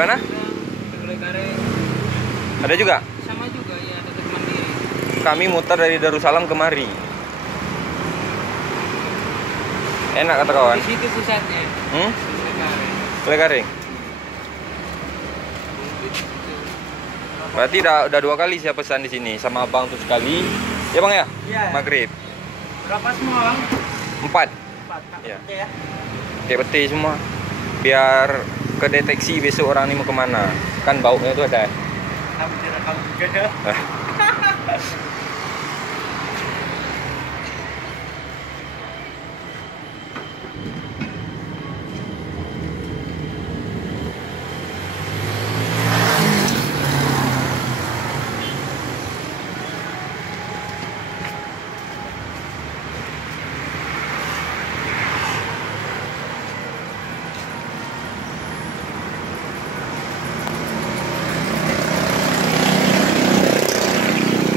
Gimana? Gulai kare Ada juga? sama juga ya, dekat Mandiri. Kami muter dari Darussalam kemari. Enak kata kawan. Di situ pusatnya. Hmm? Gulai kare. Gulai kare. Berarti udah 2 kali saya pesan di sini sama abang tuh sekali. Ya bang ya? Iya. Maghrib. Berapa semua bang? 4. 4. Iya. Ya. Kayak peti semua. Biar kedeteksi besok orang ini mau kemana. Kan baunya tuh ada. Kamu direkam juga ya.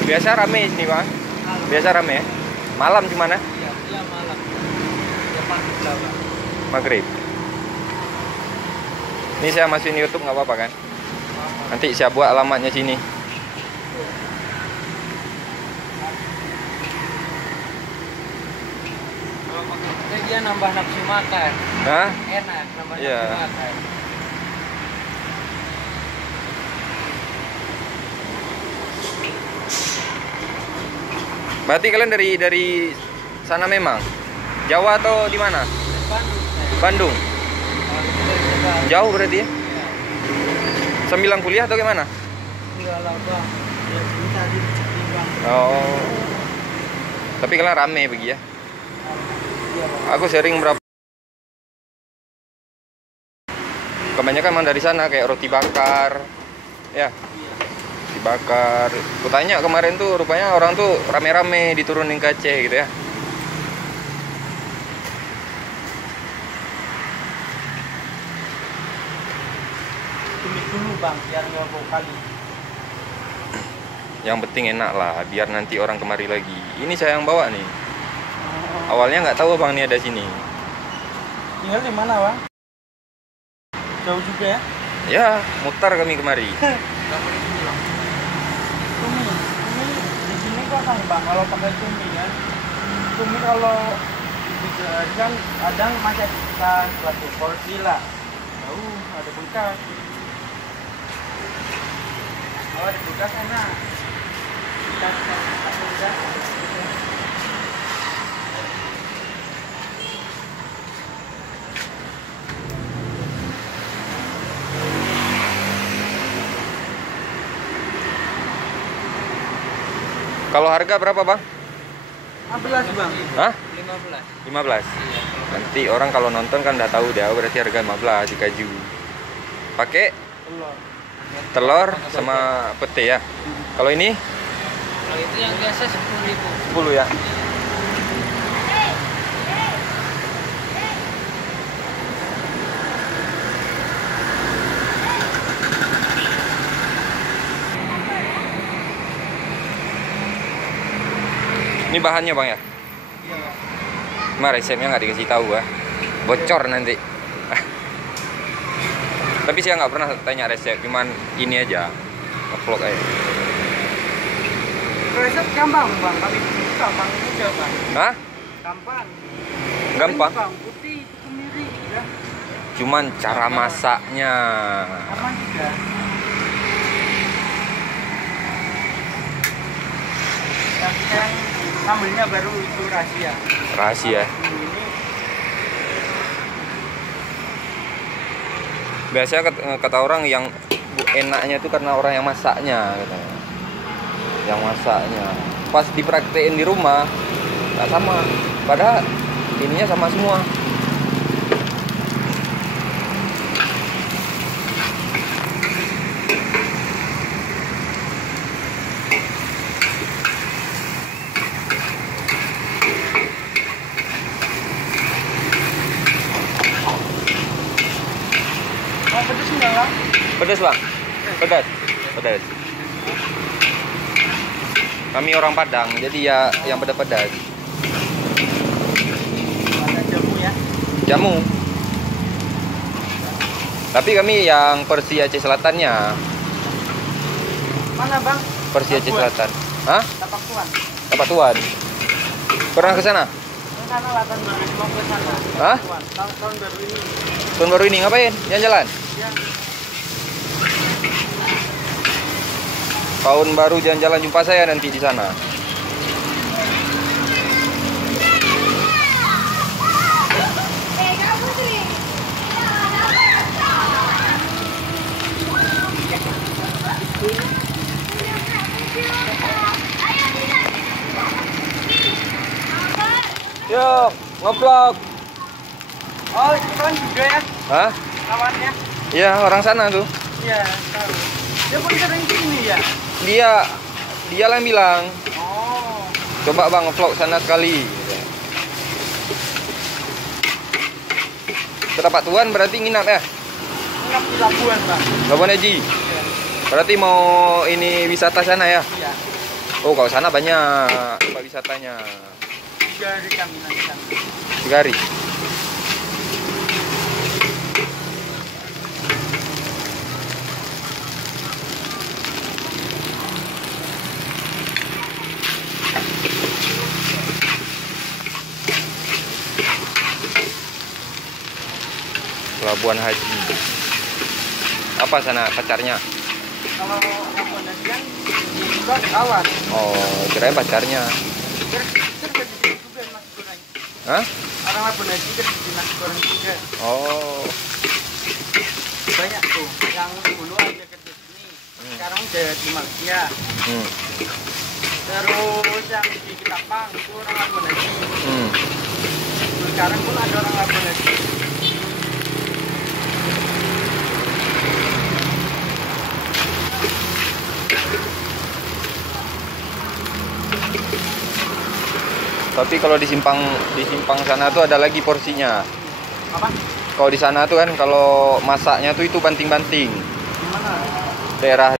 Biasa rame sini bang. Biasa rame ya. Malam gimana? Iya, iya malam. Ya pagi lah bang. Maghrib. Ini saya masukin YouTube nggak apa-apa kan? Nanti saya buat alamatnya sini. Kalau pakai petai dia nambah nafsu makan. Hah? Enak nambah Iya. nafsu makan. Berarti kalian dari sana memang? Jawa atau di mana? Bandung. Bandung. Kalau itu dari Tegal. Jauh berarti ya? Iya. Sembilan kuliah atau gimana? Enggak lah bang. Ya sini tadi di bang. Oh. Tapi kalian rame begini ya? Iya bang. Aku sharing berapa? Kebanyakan emang dari sana kayak roti bakar. Ya, Iya. roti bakar. Kutanya kemarin tuh rupanya orang tuh rame-rame diturunin ke Aceh gitu ya. Tumis dulu bang, biar nggak bau kali. Yang penting enak lah, biar nanti orang kemari lagi. Ini saya yang bawa nih. Awalnya nggak tahu bang ini ada sini. Tinggal di mana bang? Jauh juga ya? Ya, mutar kami kemari. Kamu di sini bang. Tumi di sini kosong bang. Kalau pakai tumi kan, tumi kalau kan kadang macet kan, suatu porsi lah. Jauh, ada bekas. Kalau ada bekas enak. Kita Kalau harga berapa bang? 15 bang. Hah? 15. 15. Iya. Nanti orang kalau nonton kan udah tahu dia berarti harga 15 di Kaju. Pakai Telur. telur sama pete ya. Kalau ini Kalau itu yang biasa 10.000. 10 ya. Ini bahannya bang ya? Iya. Cuma resepnya nggak dikasih tahu ya. Bocor nanti. Tapi saya nggak pernah tanya resep, cuman ini aja, vlog aja. Resep gampang bang, kami gampang mudah bang. Hah? Gampang. Gampang? Bang putih, kemiri ya. Cuman cara masaknya. Aman juga. Yang sambelnya baru itu rahasia. Rahasia. Ini Biasanya kata orang yang enaknya itu karena orang yang masaknya katanya. Yang masaknya. Pas dipraktekin di rumah nggak sama. Padahal ininya sama semua. mau pedes enggak bang? Pedas bang? Pedas. Pedas. Kami orang Padang, jadi ya yang pedas-pedas. Ada jamu ya. Jamu. Tapi kami yang versi Aceh Selatannya. Mana bang? Versi Aceh Selatan. Hah? Tapak Tuan. Tapak Tuan. Pernah ke sana? Ke sana lah tahun baru ini mau ke sana. Hah? Tahun baru ini. Tahun baru ini ngapain? Jalan-jalan? Ya. Tahun baru jalan-jalan, jumpa saya nanti di sana. Yuk, nge-vlog. Oh, itu kawan juga ya? Hah? Kawannya? Iya, orang sana tuh. Iya, tahu. Dia pun sering sini ya? Dia lah yang bilang, Oh. coba bang nge-vlog sana sekali. Ke Tapak Tuan berarti nginap ya? Nginap di Labuan bang. Labuan Haji. Iya. Berarti mau ini wisata sana ya? Iya. Oh, kalau sana banyak tempat wisatanya. 3 hari kami nanti sana. 3 hari. Labuan Haji. Apa sana pacarnya? Kalau Labuan Haji kan itu ada kawan. Oh, kirain pacarnya. Kerja di sini juga nasi goreng. Hah? Orang Labuan Haji kerja di nasi goreng juga. Oh. Banyak tuh yang dulu aja kerja sini. Sekarang udah di Malaysia. Hmm. Terus yang di Ketapang itu orang Labuan Haji. Hmm. Sekarang pun ada orang Labuan Haji. Tapi kalau di simpang sana tuh ada lagi porsinya. Apa? Kalau di sana tuh kan kalau masaknya tuh itu banting-banting. Gimana? Daerah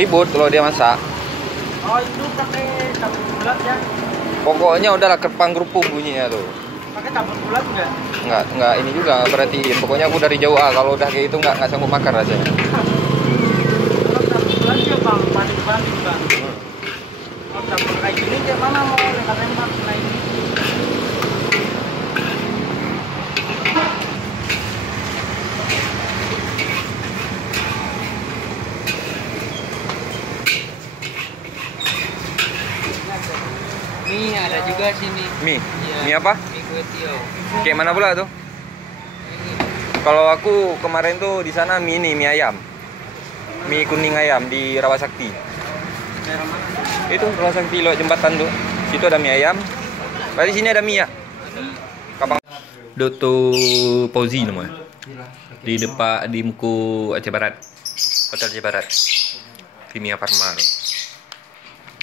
ribut kalau dia masak. Oh itu pakai tabur bulat ya? Pokoknya udahlah kepang kerupung bunyinya tuh. Pakai tabur bulat enggak? Nggak ini juga nggak perhatiin. Pokoknya aku dari jauh kalau udah kayak itu nggak sanggup makan rasanya. Kalau tabur bulat ya bang, banding-banding bang. Kalau tabur kayak gini kayak mana mau lempar-lempar selain ini? Mie ada juga sini. Mie? Iya. Mie apa? Mie kue tiaw. Kayak mana pula tuh? Kalau aku kemarin tuh di sana mie ini, mie ayam. Mie kuning ayam di Rawasakti. Daerah mana? Itu Rawasakti lewat jembatan tuh. Situ ada mie ayam. Berarti sini ada mie ya? Kapang. Doto Pauzi namanya. Di depan di Muku Aceh Barat. Hotel Aceh Barat. Kimia Farma.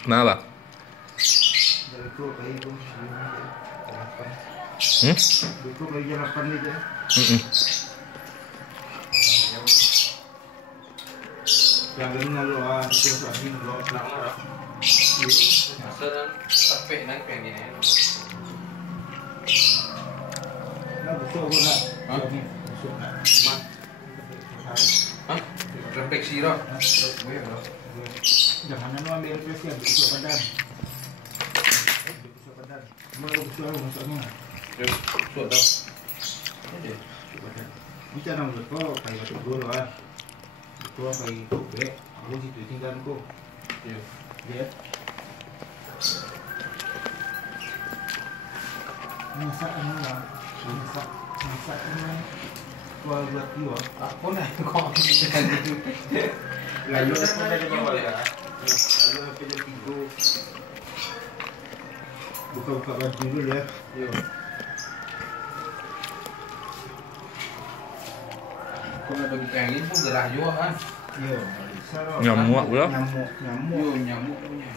Mana bang? Hmm? Yang ini lalu itu angin lo lama. Sekarang sampai naik pengen ini. Nah, besok guna. Besok nak. Hah? Refleksi roh. Jangan anu ambil refleksi ambil besok badan. Besok badan. Mau besok masuknya. Besok dah. Ini badan. Bicara nama kau kayak batu dulu ah. Kau kayak kobe. Aku situ tinggal kau. Iya. Ya. Masak anu lah. Masak anu. Kau buat dia. Aku nih kok bisa gitu. Lalu kan ada di bawah ya. Lalu sampai jam 3. Buka-buka baju dulu ya. Iya. Kok ada buka yang ini pun gerah juga kan? Iya, bisa loh. Nyamuk pula. Nyamuk. Nyamuk punya.